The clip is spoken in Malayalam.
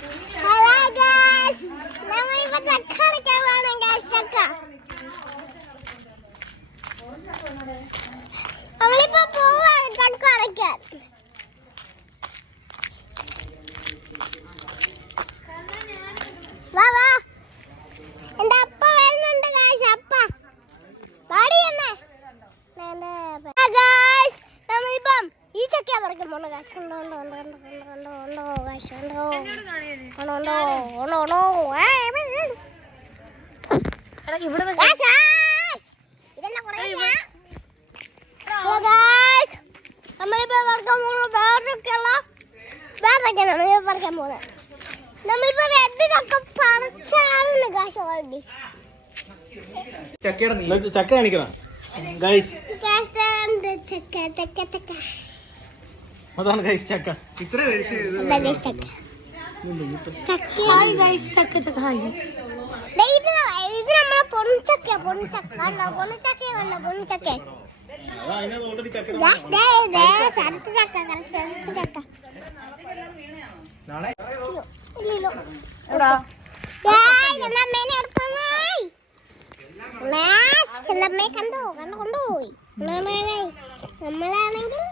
ഹലോ ഗൈസ്, നമ്മളിപ്പോ ചക്ക പറിക്കാൻ പോവാണ് ഗൈസ്. ചക്ക നമ്മളിപ്പോ പോവാണ് ചക്ക പറിക്കാൻ. വാ വാ, എന്റെ അപ്പ വരുന്നുണ്ട് ഗൈസ്. അപ്പ പാടി എന്നേ ഗൈസ്. നമ്മളിപ്പം ഈ ചക്ക പറിക്കാൻ പോണ ഗൈസ്. ഉണ്ടോ ഉണ്ടോ ഉണ്ടോ ഉണ്ടോ ഉണ്ടോ ഉണ്ടോ ഗൈസ്. ഉണ്ടോ ഉണ്ടോ ഉണ്ടോ ഉണ്ടോ. ഇതെന്നെ കുറേ നമ്മളിപ്പോ പറിക്കാൻ പോകുന്നത് വേറൊക്കെയാണ് പറിക്കാൻ പോകുന്നത്. നമ്മളിപ്പോ രണ്ട് ചക്ക പറിച്ചാണ് ഗൈസ്. ഓൾറെഡി ചക്ക കാണിക്കണം ഗൈസ്. ചക്ക ചക്ക ചക്ക അതാണ് ഗൈസ് ചക്ക. ചക്ക ഇത് നമ്മളെ പൊൺചക്ക. പൊൺചക്ക കണ്ടോ? പൊൺചക്ക കണ്ടോ? പൊൺചക്ക സരത്ത് ചക്ക. സരത്ത് ചക്ക അമ്മയെ കണ്ടോ? കൊണ്ടുപോയി. നമ്മളാണെങ്കിൽ